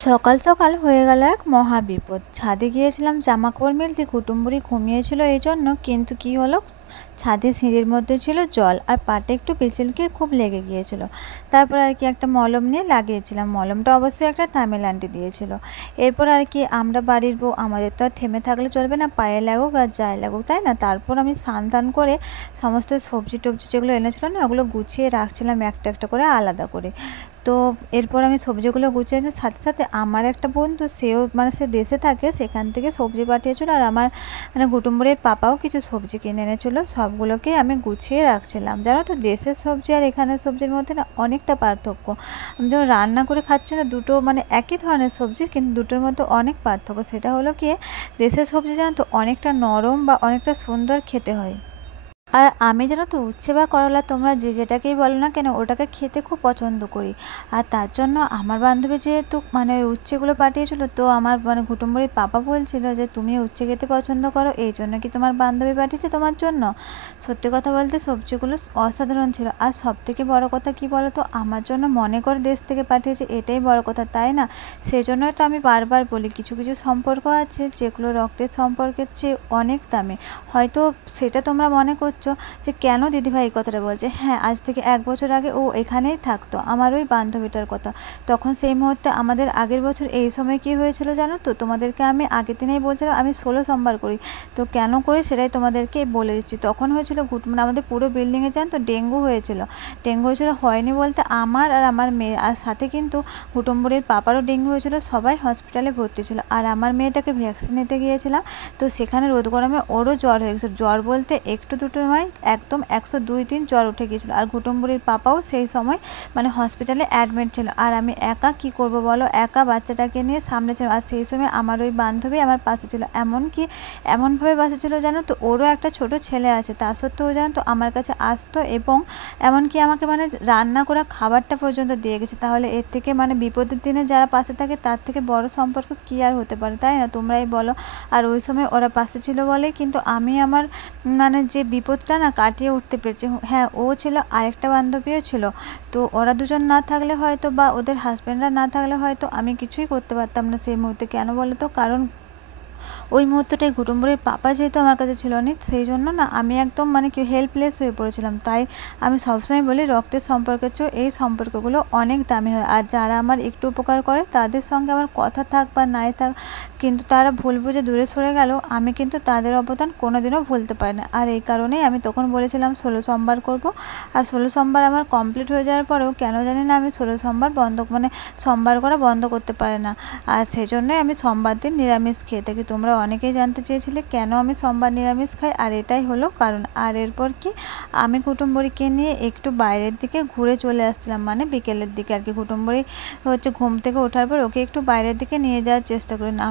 সকাল সকাল হয়ে গেল এক মহা বিপদ। ছাদে গিয়েছিলাম জামা কাপড় মেলতে, কুটুম্বুরি ঘুমিয়েছিল এই জন্য, কিন্তু কি হলো, ছাদে সিঁড়ির মধ্যে ছিল জল আর পাটে একটু পিছলকে খুব লেগে গিয়েছিল। তারপর আর কি একটা মলম নিয়ে লাগিয়েছিলাম, মলমটা অবশ্যই একটা তামিল আন্টি দিয়েছিল। এরপর আর কি আমরা বাড়ির বউ, আমাদের তো আর থেমে থাকলে চলবে না, পায়ে লাগুক আর যাই লাগুক, তাই না। তারপর আমি স্নান টান করে সমস্ত সবজি টবজি যেগুলো এনেছিল না, ওগুলো গুছিয়ে রাখছিলাম একটা একটা করে আলাদা করে। তো এরপর আমি সবজিগুলো গুছিয়ে সাথে সাথে আমার একটা বন্ধু, সেও মানে সে দেশে থাকে, সেখান থেকে সবজি পাঠিয়েছিল, আর আমার মানে কুটুম্বরের পাপাও কিছু সবজি কিনে এনেছিল। সবগুলোকে আমি গুছিয়ে রাখছিলাম। জানো তো, দেশের সবজি আর এখানের সবজির মধ্যে না অনেকটা পার্থক্য। আমি যখন রান্না করে খাচ্ছি না, দুটো মানে একই ধরনের সবজি, কিন্তু দুটোর মধ্যে অনেক পার্থক্য। সেটা হলো কি, দেশের সবজি জানো তো অনেকটা নরম বা অনেকটা সুন্দর খেতে হয়। আর আমি জানো তো, উচ্ছে বা করলা তোমরা যে যেটাকেই বলো না কেন, ওটাকে খেতে খুব পছন্দ করি। আর তার জন্য আমার বান্ধবী যেহেতু মানে উচ্ছেগুলো পাঠিয়েছিল, তো আমার মানে কুটুম্বরীর পাপা বলছিল যে তুমি উচ্ছে খেতে পছন্দ করো, এই জন্য কি তোমার বান্ধবী পাঠিয়েছে তোমার জন্য। সত্যি কথা বলতে সবজিগুলো অসাধারণ ছিল। আর সব থেকে বড় কথা কি বলো তো, আমার জন্য মনে করে দেশ থেকে পাঠিয়েছে, এটাই বড় কথা, তাই না। সেই জন্যই তো আমি বারবার বলি, কিছু কিছু সম্পর্ক আছে যেগুলো রক্তের সম্পর্কের চেয়ে অনেক দামি। হয়তো সেটা তোমরা মনে করছো যে কেন দিদিভাই এই কথাটা বলছে। হ্যাঁ, আজ থেকে 1 বছর আগে ও এখানেই থাকতো, আমার ওই বান্ধবীটার কথা। তখন সেই মুহূর্তে আমাদের আগের বছর এই সময় কি হয়েছিল জানো তো, তোমাদেরকে আমি আগের দিনেই বলছিলাম আমি 16 সোমবার করি। তো কেন করি সেটাই তোমাদেরকে বলে দিচ্ছি। তখন হয়েছিল মানে আমাদের পুরো বিল্ডিংয়ে জানো তো ডেঙ্গু হয়েছিল। ডেঙ্গু হয়েছিল, হয়নি বলতে আমার আর আমার মেয়ে, আর সাথে কিন্তু কুটুম্বরের পাপারও ডেঙ্গু হয়েছিল, সবাই হসপিটালে ভর্তি ছিল। আর আমার মেয়েটাকে ভ্যাকসিন নিতে গিয়েছিলাম, তো সেখানে রোদ গরমে ওরও জ্বর হয়ে গেছে। জ্বর বলতে একটু দুটো নয়, একদম 102-3 জ্বর উঠে গিয়েছিল। আর কুটুম্বরীর পাপাও সেই সময় মানে হসপিটালে অ্যাডমিট ছিল। আর আমি একা কি করব বলো, একা বাচ্চাটাকে নিয়ে সামলেছিলাম। আর সেই সময় আমার ওই বান্ধবী আমার পাশে ছিল, এমনকি এমনভাবে পাশে ছিল জানো তো, ওরও একটা ছোট ছেলে আছে, তা সত্ত্বেও জানো তো আমার কাছে আসতো, এবং এমনকি আমাকে মানে রান্না করা খাবারটা পর্যন্ত দিয়ে গেছে। তাহলে এর থেকে মানে বিপদের দিনে যারা পাশে থাকে, তার থেকে বড় সম্পর্ক কী আর হতে পারে, তাই না, তোমরাই বলো। আর ওই সময় ওরা পাশে ছিল বলেই কিন্তু আমি আমার মানে যে বিপদটা না কাটিয়ে উঠতে পেরেছি। হ্যাঁ, ও ছিল, আরেকটা বান্ধবীও ছিল। তো ওরা দুজন না থাকলে হয়তো, বা ওদের হাজব্যান্ডরা না থাকলে হয়তো আমি কিছুই করতে পারতাম না সেই মুহূর্তে। কেন বলো তো, কারণ ওই মুহূর্তটায় কুটুম্বরের পাপা যেহেতু আমার কাছে ছিল না, সেই জন্য না আমি একদম মানে কি হেল্পলেস হয়ে পড়েছিলাম। তাই আমি সবসময় বলি, রক্তের সম্পর্কের চেয়েও এই সম্পর্কগুলো অনেক দামি হয়। আর যারা আমার একটু উপকার করে, তাদের সঙ্গে আমার কথা থাক বা নাই থাক, কিন্তু তারা ভুল বুঝে দূরে সরে গেল, আমি কিন্তু তাদের অবদান কোনোদিনও ভুলতে পারি না। আর এই কারণেই আমি তখন বলেছিলাম 16 সোমবার করব। আর 16 সোমবার আমার কমপ্লিট হয়ে যাওয়ার পরেও কেন জানি না, আমি 16 সোমবার মানে সোমবার করা বন্ধ করতে পারি না। আর সেই জন্যই আমি সোমবার দিন নিরামিষ খেয়ে থাকি। তোমরা অনেকেই জানতে চেয়েছিলে কেন আমি সোমবার নিরামিষ খাই, আর এটাই হলো কারণ। আর এরপর কি, আমি কুটুম্বরীকে নিয়ে একটু বাইরের দিকে ঘুরে চলে আসছিলাম, মানে বিকেলের দিকে আর কি। কুটুম্বরী হচ্ছে ঘুম থেকে ওঠার পর ওকে একটু বাইরের দিকে নিয়ে যাওয়ার চেষ্টা করি, না